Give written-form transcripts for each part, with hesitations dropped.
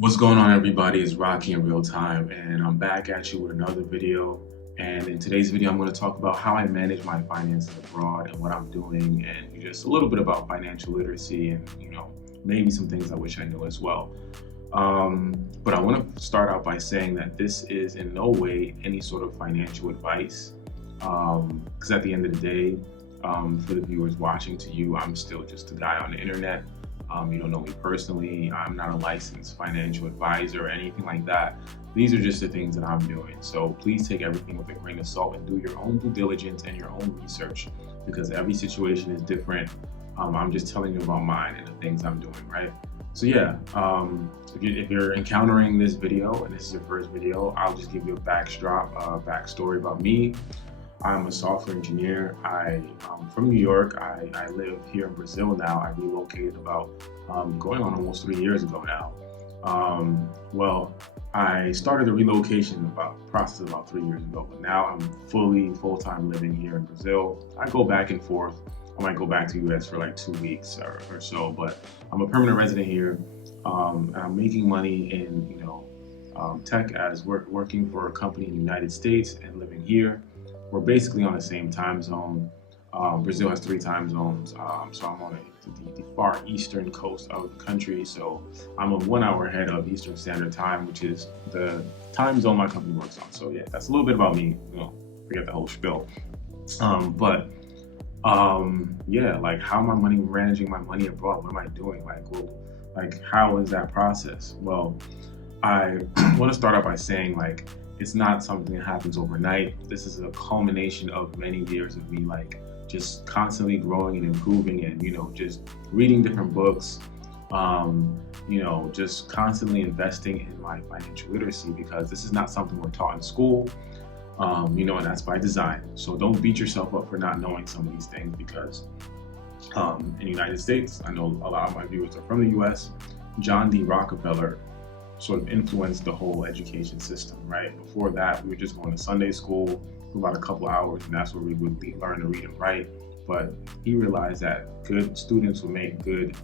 What's going on, everybody? It's Rocky in real time, and I'm back at you with another video. And in today's video, I'm going to talk about how I manage my finances abroad and what I'm doing, and just a little bit about financial literacy and maybe some things I wish I knew as well. But I want to start out by saying that this is in no way any sort of financial advice, because at the end of the day, for the viewers watching, to you, I'm still just a guy on the internet. You don't know me personally. I'm not a licensed financial advisor or anything like that. These are just the things that I'm doing. So please take everything with a grain of salt and do your own due diligence and your own research, because every situation is different. I'm just telling you about mine and the things I'm doing, right? So yeah, if you're encountering this video and this is your first video, I'll just give you a backstory about me. I'm a software engineer. I'm from New York. I live here in Brazil now. I relocated about going on almost 3 years ago now. Well, I started the relocation process about 3 years ago, but now I'm full-time living here in Brazil. I go back and forth. I might go back to US for like 2 weeks or so, but I'm a permanent resident here. And I'm making money in tech as working for a company in the United States and living here. We're basically on the same time zone. Brazil has 3 time zones, so I'm on the far eastern coast of the country. So I'm 1 hour ahead of Eastern Standard Time, which is the time zone my company works on. So yeah, that's a little bit about me. Forget the whole spiel. Yeah, like how am I managing my money abroad? What am I doing? Like how is that process? Well, I want to start out by saying it's not something that happens overnight. This is a culmination of many years of me just constantly growing and improving and just reading different books, just constantly investing in my financial literacy, because this is not something we're taught in school, and that's by design. So don't beat yourself up for not knowing some of these things, because in the United States, I know a lot of my viewers are from the US, John D. Rockefeller sort of influenced the whole education system, right? Before that, we were just going to Sunday school for about a couple hours, and that's where we would learn to read and write. But he realized that good students will make good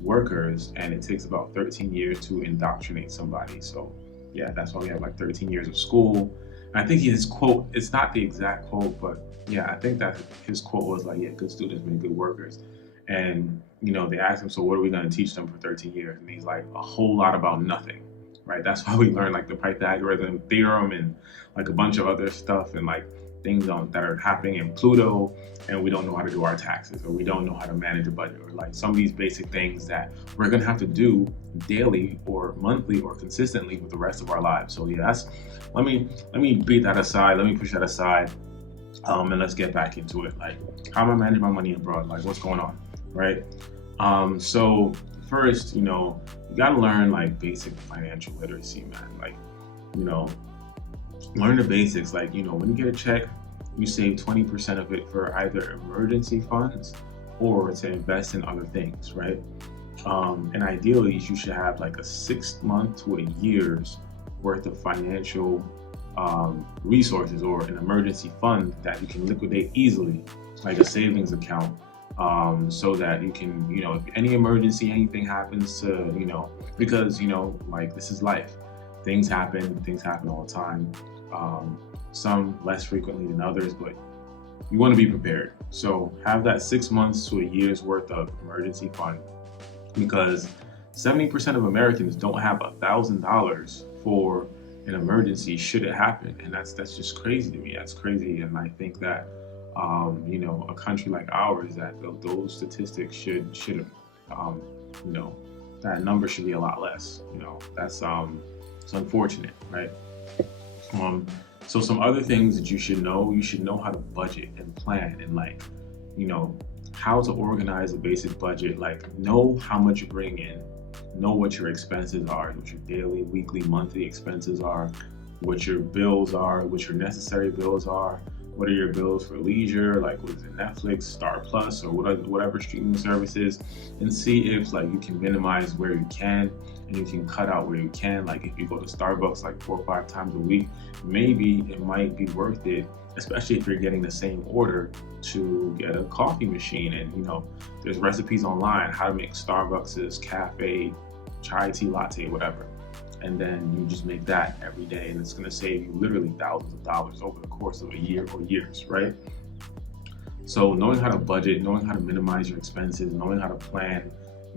workers, and it takes about 13 years to indoctrinate somebody. So yeah, that's why we have 13 years of school. And I think his quote, it's not the exact quote, but yeah, I think that his quote was good students make good workers. And they asked him, so what are we going to teach them for 13 years? And he's like, a whole lot about nothing. Right, that's why we learn the Pythagorean theorem and a bunch of other stuff and things that are happening in Pluto, and we don't know how to do our taxes, or we don't know how to manage a budget, or some of these basic things that we're gonna have to do daily or monthly or consistently with the rest of our lives. So yeah, let me beat that aside, let me push that aside, and let's get back into it. How am I managing my money abroad? What's going on, right? So first, you gotta learn basic financial literacy, man. Learn the basics. When you get a check, you save 20% of it for either emergency funds or to invest in other things, right? And ideally, you should have a 6 month to a year's worth of financial resources, or an emergency fund that you can liquidate easily, like a savings account. So that you can, if any emergency, anything happens to, because, this is life. Things happen all the time. Some less frequently than others, but you want to be prepared. So have that 6 months to a year's worth of emergency fund, because 70% of Americans don't have $1,000 for an emergency should it happen. And that's just crazy to me. That's crazy. And I think that a country like ours, that those statistics should that number should be a lot less. That's it's unfortunate, right? So some other things that you should know how to budget and plan, and how to organize a basic budget. Know how much you bring in, know what your expenses are, what your daily, weekly, monthly expenses are, what your bills are, what your necessary bills are. What are your bills for leisure, what is it, Netflix, Star Plus, or whatever streaming services, and see if you can minimize where you can, and you can cut out where you can. If you go to Starbucks 4 or 5 times a week, maybe it might be worth it, especially if you're getting the same order, to get a coffee machine. And there's recipes online how to make Starbucks's cafe chai tea latte, whatever. and then you just make that every day, and it's going to save you literally thousands of dollars over the course of a year or years, right? So knowing how to budget, knowing how to minimize your expenses, knowing how to plan,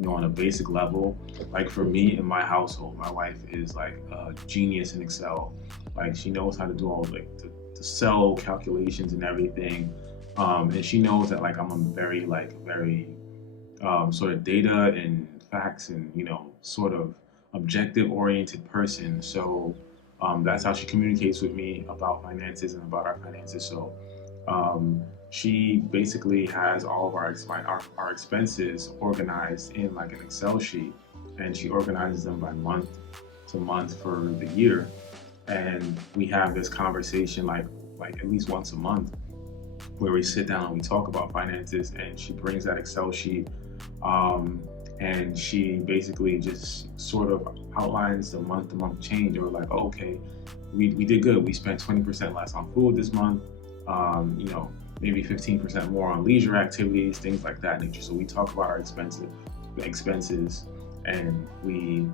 on a basic level. Like for me in my household, my wife is like a genius in Excel. Like she knows how to do all like the cell calculations and everything. And she knows that like I'm a very sort of data and facts and sort of objective oriented person. So that's how she communicates with me about finances and about our finances. So she basically has all of our expenses organized in like an Excel sheet, and she organizes them by month to month for the year. And we have this conversation like at least once a month where we sit down and we talk about finances, and she brings that Excel sheet and she basically just sort of outlines the month-to-month change. Or like, oh, okay, we did good. We spent 20% less on food this month. Maybe 15% more on leisure activities, things like that nature. So we talk about our expenses, and we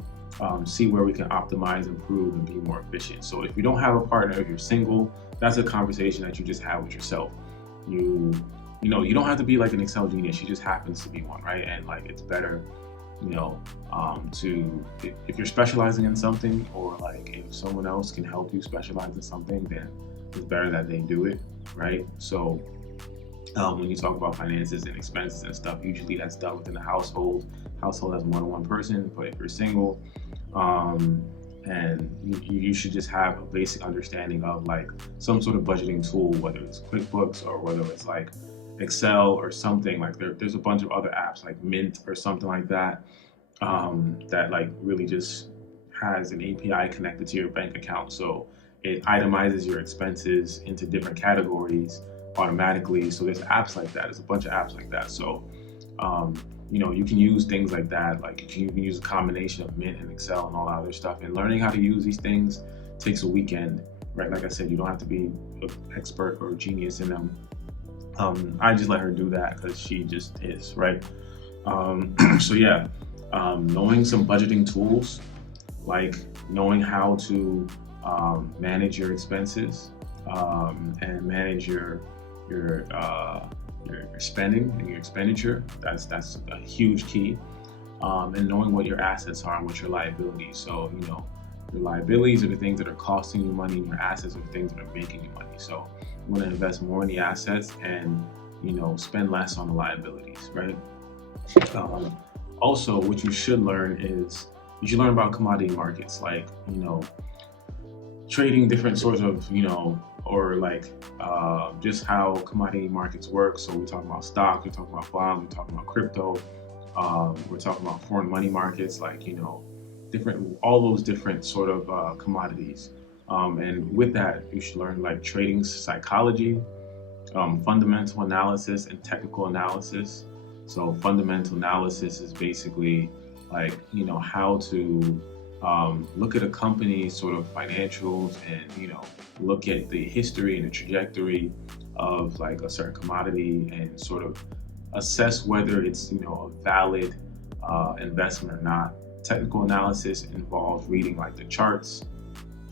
see where we can optimize, improve, and be more efficient. So if you don't have a partner, if you're single, that's a conversation that you just have with yourself. You don't have to be like an Excel genius. She just happens to be one, right? And like it's better, if you're specializing in something, or like if someone else can help you specialize in something, then it's better that they do it, right? So when you talk about finances and expenses and stuff, usually that's done within the household. Household has more than one person, but if you're single, and you should just have a basic understanding of like some sort of budgeting tool, whether it's QuickBooks or whether it's like Excel or something. Like there's a bunch of other apps like Mint or something like that, that like really just has an API connected to your bank account. So it itemizes your expenses into different categories automatically. So there's apps like that. There's a bunch of apps like that. So, you can use things like that. Like you can use a combination of Mint and Excel and all that other stuff. And learning how to use these things takes a weekend, right? Like I said, you don't have to be an expert or a genius in them. I just let her do that because she just is, right? So yeah, knowing some budgeting tools, like knowing how to manage your expenses and manage your spending and your expenditure. That's a huge key. And knowing what your assets are and what your liabilities. So your liabilities are the things that are costing you money, and your assets are the things that are making you money. So you want to invest more in the assets and spend less on the liabilities, right? Also, what you should learn is you should learn about commodity markets, like trading different sorts of or like just how commodity markets work. So we're talking about stocks, we're talking about bonds, we're talking about crypto, we're talking about foreign money markets, like all those different sort of commodities. And with that, you should learn like trading psychology, fundamental analysis, and technical analysis. So fundamental analysis is basically like how to look at a company's sort of financials and look at the history and the trajectory of like a certain commodity and sort of assess whether it's a valid investment or not. Technical analysis involves reading like the charts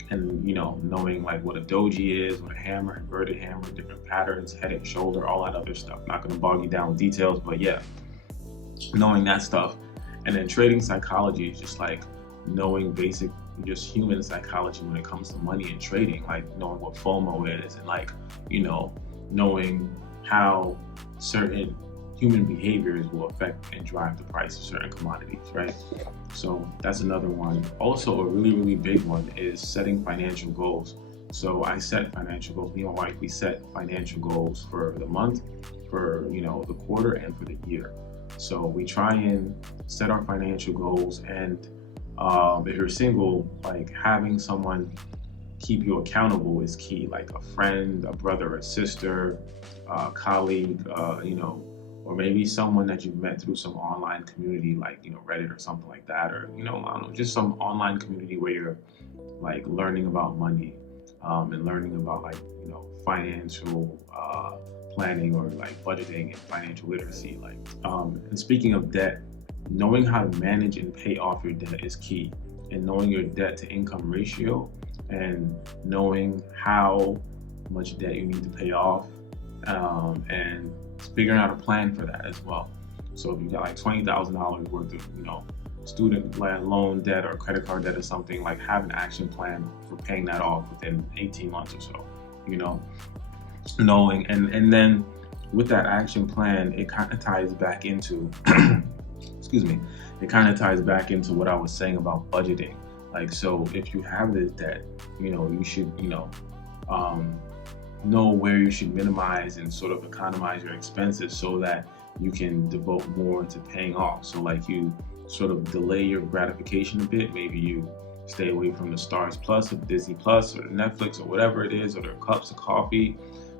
and knowing like what a doji is, what a hammer, inverted hammer, different patterns, head and shoulder, all that other stuff. Not going to bog you down with details, but yeah, knowing that stuff. And then trading psychology is just like knowing basic just human psychology when it comes to money and trading, like knowing what FOMO is and like knowing how certain human behaviors will affect and drive the price of certain commodities, right? So that's another one. Also, a really, really big one is setting financial goals. So I set financial goals. Me and my wife, we set financial goals for the month, for the quarter, and for the year. So we try and set our financial goals. And if you're single, like having someone keep you accountable is key, like a friend, a brother, a sister, a colleague, or maybe someone that you've met through some online community, like Reddit or something like that, or I don't know, just some online community where you're like learning about money and learning about like financial planning or like budgeting and financial literacy. Like and speaking of debt, knowing how to manage and pay off your debt is key. and knowing your debt to income ratio and knowing how much debt you need to pay off, and figuring out a plan for that as well. So if you got like $20,000 worth of, student loan debt or credit card debt or something, like have an action plan for paying that off within 18 months or so, knowing, and then with that action plan, it kind of ties back into, excuse me, it kind of ties back into what I was saying about budgeting. Like, so if you have this debt, you should, know where you should minimize and sort of economize your expenses so that you can devote more to paying off. So like you sort of delay your gratification a bit. Maybe you stay away from the Stars Plus or Disney Plus or Netflix or whatever it is, or their cups of coffee.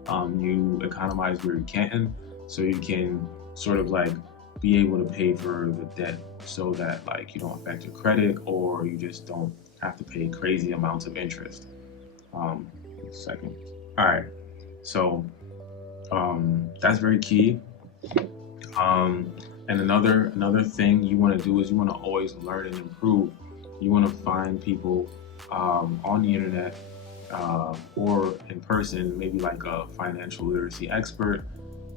You economize where you can, so you can sort of like be able to pay for the debt so that like you don't affect your credit, or you just don't have to pay crazy amounts of interest. Second. All right. So that's very key. And another thing you want to do is you want to always learn and improve. You want to find people on the internet or in person, maybe like a financial literacy expert,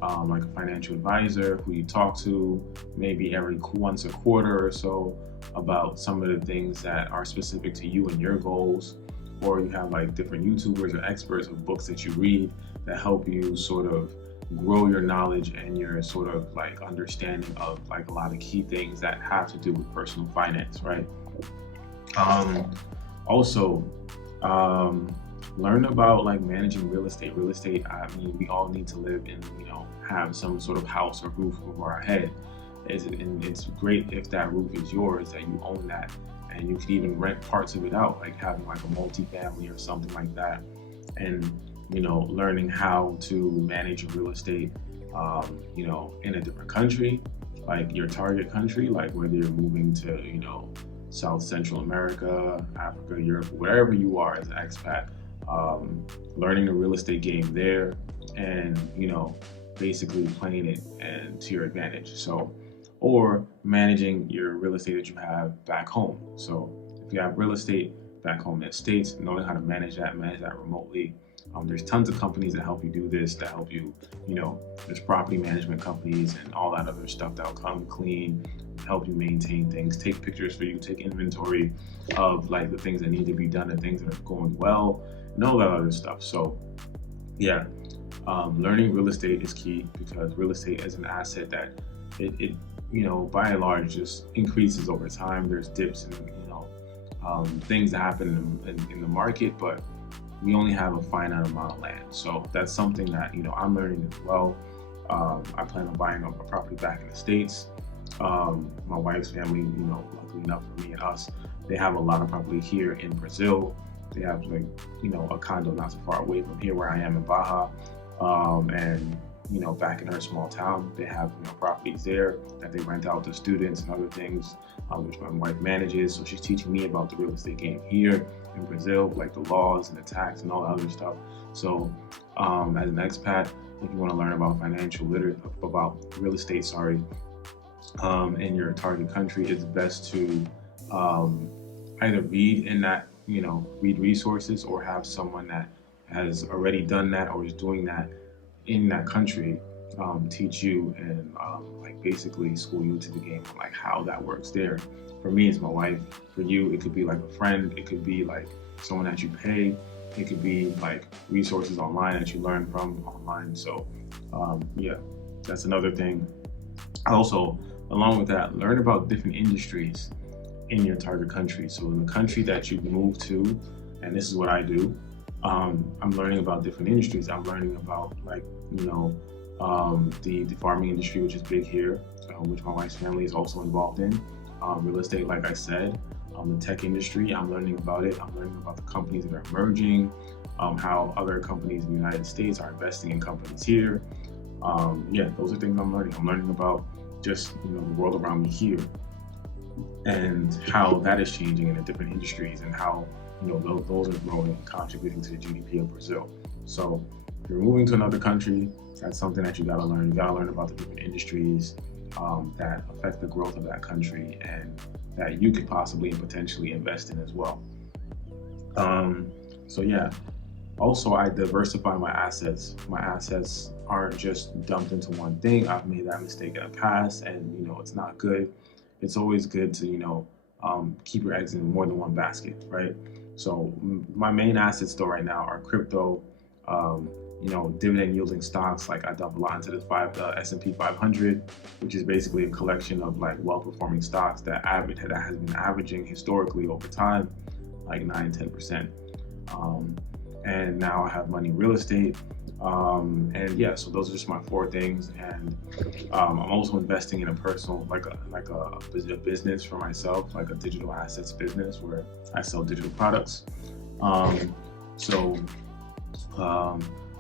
like a financial advisor who you talk to maybe once a quarter or so about some of the things that are specific to you and your goals. Or you have like different YouTubers or experts or books that you read that help you sort of grow your knowledge and your sort of like understanding of like a lot of key things that have to do with personal finance, right? Also, learn about like managing real estate. Real estate, I mean, we all need to live in, have some sort of house or roof over our head. And it's great if that roof is yours, that you own that, and you could even rent parts of it out, like having like a multifamily or something like that. And learning how to manage your real estate, in a different country, like your target country, like whether you're moving to, South Central America, Africa, Europe, wherever you are as an expat, learning the real estate game there, and basically playing it and to your advantage. So, or managing your real estate that you have back home. So if you have real estate back home in the States, knowing how to manage that remotely. There's tons of companies that help you do this, that help you, there's property management companies and all that other stuff that'll come clean, help you maintain things, take pictures for you, take inventory of like the things that need to be done and things that are going well, and all that other stuff. So yeah, learning real estate is key, because real estate is an asset that it by and large just increases over time. There's dips and things that happen in the market, but we only have a finite amount of land. So that's something that I'm learning as well. I plan on buying up a property back in the States. My wife's family, luckily enough for me and us, they have a lot of property here in Brazil. They have like a condo not so far away from here where I am in Baja, and back in her small town, they have properties there that they rent out to students and other things, which my wife manages. So she's teaching me about the real estate game here in Brazil, like the laws and the tax and all that other stuff. So as an expat, if you want to learn about about real estate, in your target country, it's best to either read in that, read resources, or have someone that has already done that or is doing that in that country teach you and like basically school you to the game, like how that works there. For me, it's my wife. For you, it could be like a friend. It could be like someone that you pay. It could be like resources online that you learn from online. So yeah, that's another thing. Also, along with that, learn about different industries in your target country. So in the country that you move to, and this is what I do, I'm learning about different industries. I'm learning about like, the farming industry, which is big here, which my wife's family is also involved in. Real estate, like I said, the tech industry, I'm learning about it. I'm learning about the companies that are emerging, how other companies in the United States are investing in companies here. Yeah, those are things I'm learning. I'm learning about just, the world around me here and how that is changing in the different industries, and how, those are growing and contributing to the GDP of Brazil. So if you're moving to another country, that's something that you gotta learn. You gotta learn about the different industries that affect the growth of that country, and that you could possibly and potentially invest in as well. So yeah, also I diversify my assets. My assets aren't just dumped into one thing. I've made that mistake in the past, and it's not good. It's always good to keep your eggs in more than one basket, right? So my main assets though right now are crypto, um, dividend yielding stocks. Like I dump a lot into the S&P 500, which is basically a collection of like well-performing stocks that has been averaging historically over time like 9-10%. And now I have money in real estate. And yeah, so those are just my four things. And I'm also investing in a personal, like a business for myself, like a digital assets business where I sell digital products. So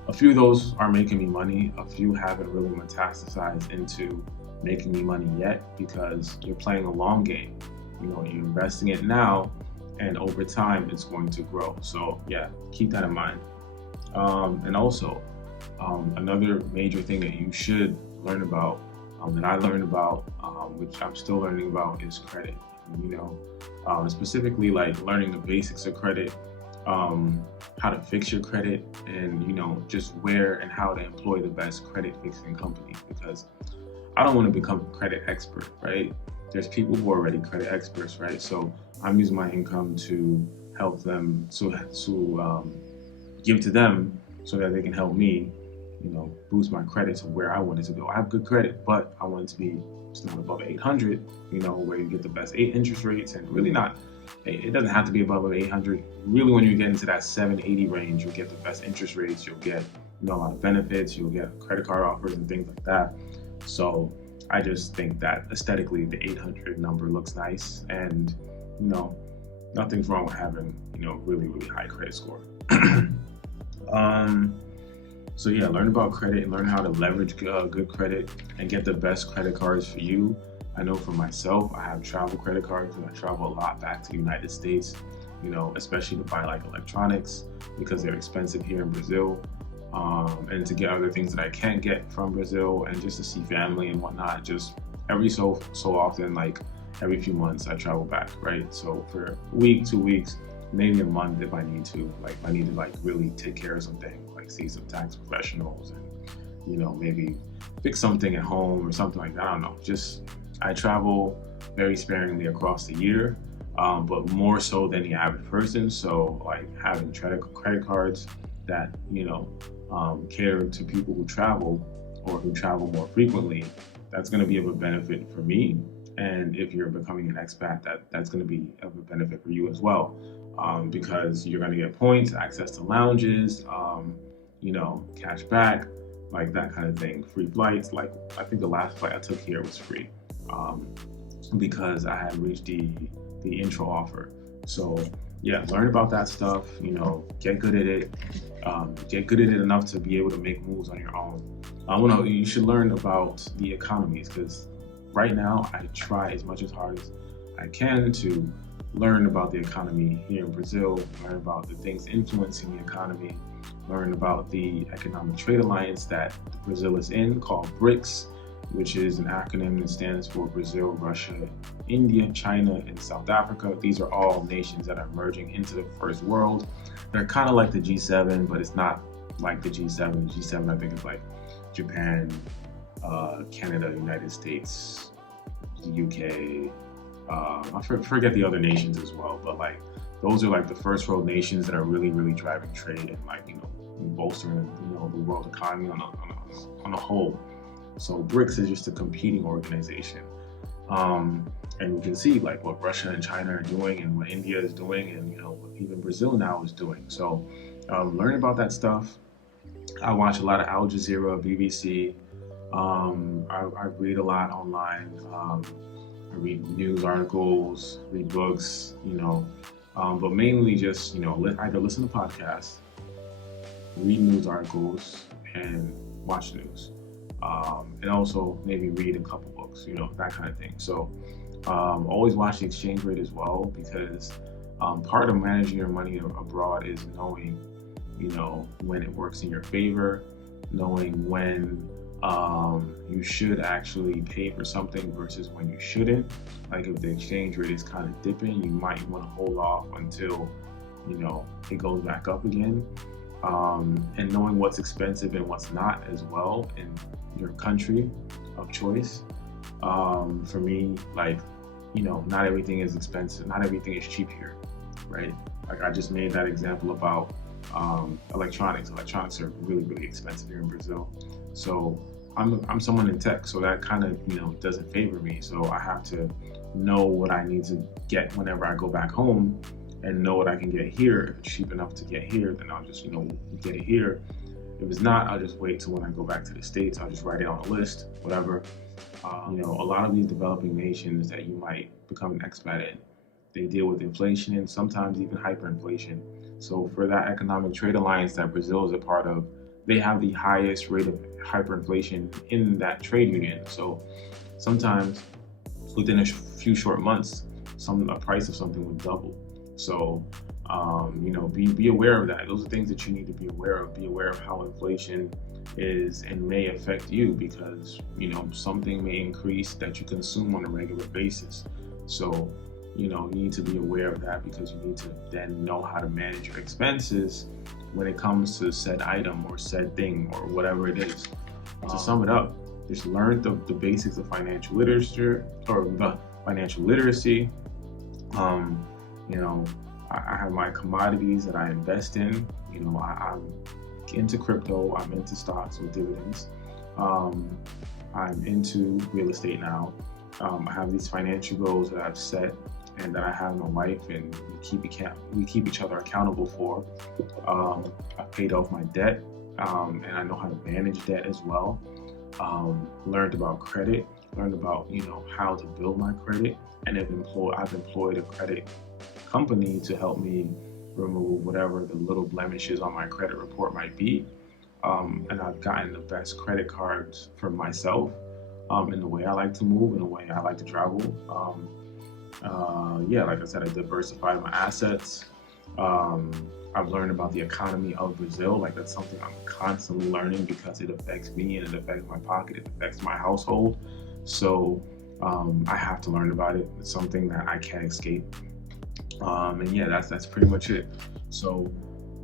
a few of those are making me money. A few haven't really metastasized into making me money yet because you're playing a long game. You're investing it now, and over time it's going to grow. So yeah, keep that in mind. And also, another major thing that you should learn about, that I learned about, which I'm still learning about, is credit. Specifically like learning the basics of credit, how to fix your credit, and just where and how to employ the best credit fixing company. Because I don't want to become a credit expert, right? There's people who are already credit experts, right? So I'm using my income to help them, give to them so that they can help me, boost my credit to where I want it to go. I have good credit, but I want it to be just not above 800, where you get the best interest rates, and really not. It doesn't have to be above 800. Really, when you get into that 780 range, you'll get the best interest rates. You'll get a lot of benefits. You'll get credit card offers and things like that. So I just think that aesthetically, the 800 number looks nice, and nothing's wrong with having really, really high credit score. So yeah, learn about credit and learn how to leverage good credit and get the best credit cards for you. I know for myself, I have travel credit cards because I travel a lot back to the United States, especially to buy like electronics because they're expensive here in Brazil, and to get other things that I can't get from Brazil, and just to see family and whatnot. Just every so often, like every few months, I travel back, right? So for a week, 2 weeks, maybe a month if I need to. Like I need to really take care of something, like see some tax professionals, and maybe fix something at home or something like that. I don't know. Just I travel very sparingly across the year, but more so than the average person. So like having credit cards that cater to people who travel or who travel more frequently, that's going to be of a benefit for me. And if you're becoming an expat, that's going to be of a benefit for you as well, because you're going to get points, access to lounges, cash back, like that kind of thing, free flights. Like I think the last flight I took here was free, because I had reached the intro offer. So yeah, learn about that stuff. Get good at it. Get good at it enough to be able to make moves on your own. You should learn about the economies, because right now I try as much as hard as I can to learn about the economy here in Brazil, learn about the things influencing the economy, learn about the economic trade alliance that Brazil is in, called BRICS, which is an acronym that stands for Brazil, Russia, India, China, and South Africa. These are all nations that are merging into the first world. They're kind of like the G7, but it's not like the G7. The G7, I think, is like Japan, Canada, United States, the UK. I forget the other nations as well, but like those are like the first world nations that are really, really driving trade and bolstering the world economy on a whole. So BRICS is just a competing organization, and we can see like what Russia and China are doing and what India is doing, and what even Brazil now is doing. So learn about that stuff. I watch a lot of Al Jazeera, BBC. I read a lot online. I read news articles, read books, but mainly just either listen to podcasts, read news articles, and watch news. And also maybe read a couple books, that kind of thing. So always watch the exchange rate as well, because part of managing your money abroad is knowing, when it works in your favor, knowing when You should actually pay for something versus when you shouldn't. Like if the exchange rate is kind of dipping, you might want to hold off until it goes back up again. And knowing what's expensive and what's not as well in your country of choice. For me, like, not everything is expensive, not everything is cheap here, right? Like I just made that example about electronics. Electronics are really, really expensive here in Brazil. So I'm someone in tech, so that kind of doesn't favor me. So I have to know what I need to get whenever I go back home, and know what I can get here. If it's cheap enough to get here, then I'll just get it here. If it's not, I'll just wait till when I go back to the States. I'll just write it on a list, whatever. A lot of these developing nations that you might become an expat in, they deal with inflation and sometimes even hyperinflation. So for that economic trade alliance that Brazil is a part of, they have the highest rate of hyperinflation in that trade union. So sometimes within a few short months, a price of something would double. So, be aware of that. Those are things that you need to be aware of. Be aware of how inflation is and may affect you, because, something may increase that you consume on a regular basis. So, you need to be aware of that, because you need to then know how to manage your expenses when it comes to said item or said thing or whatever it is. To sum it up, just learn the basics of financial literature or the financial literacy. I have my commodities that I invest in. I'm into crypto, I'm into stocks with dividends. I'm into real estate now. I have these financial goals that I've set and that I have my wife, and we keep each other accountable for. I paid off my debt, and I know how to manage debt as well. Learned about credit, learned about how to build my credit, and I've employed a credit company to help me remove whatever the little blemishes on my credit report might be. And I've gotten the best credit cards for myself, in the way I like to move, in the way I like to travel. Like I said, I diversified my assets. I've learned about the economy of Brazil. Like that's something I'm constantly learning, because it affects me and it affects my pocket, it affects my household. So I have to learn about it. It's something that I can't escape. That's pretty much it. So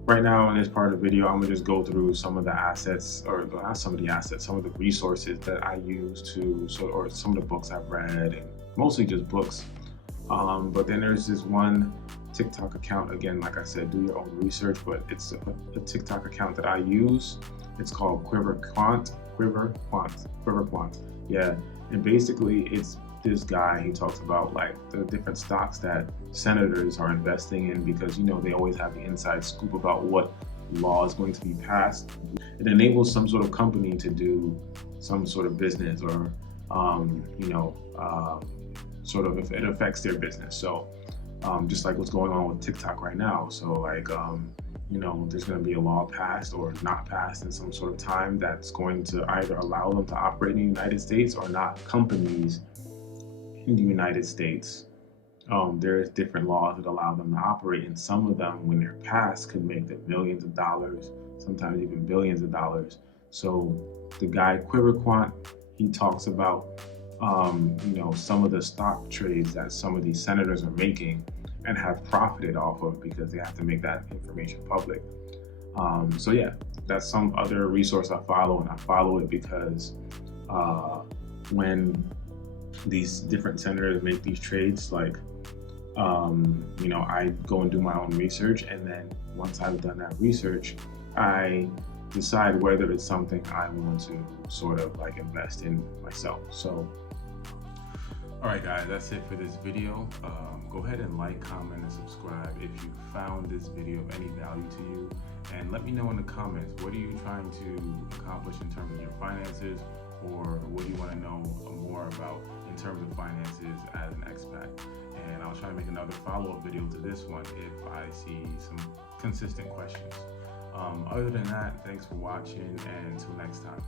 right now in this part of the video, I'm gonna just go through some of the assets, or not some of the assets, some of the resources that I use or some of the books I've read, and mostly just books. But then there's this one TikTok account. Again, like I said, do your own research, but it's a TikTok account that I use. It's called Quiver Quant. Yeah, and basically it's this guy. He talks about like the different stocks that senators are investing in, because they always have the inside scoop about what law is going to be passed. It enables some sort of company to do some sort of business, or sort of if it affects their business. So just like what's going on with TikTok right now. So like there's going to be a law passed or not passed in some sort of time that's going to either allow them to operate in the United States or not. Companies in the United States, there's different laws that allow them to operate, and some of them, when they're passed, could make them millions of dollars, sometimes even billions of dollars. So the guy Quiver Quant, he talks about some of the stock trades that some of these senators are making and have profited off of, because they have to make that information public. That's some other resource I follow, and I follow it because when these different senators make these trades, like I go and do my own research, and then once I've done that research, I decide whether it's something I want to sort of like invest in myself. So all right, guys, that's it for this video. Go ahead and like, comment, and subscribe if you found this video of any value to you, and let me know in the comments, what are you trying to accomplish in terms of your finances, or what do you want to know more about in terms of finances as an expat. And I'll try to make another follow-up video to this one if I see some consistent questions. Other than that, thanks for watching, and until next time.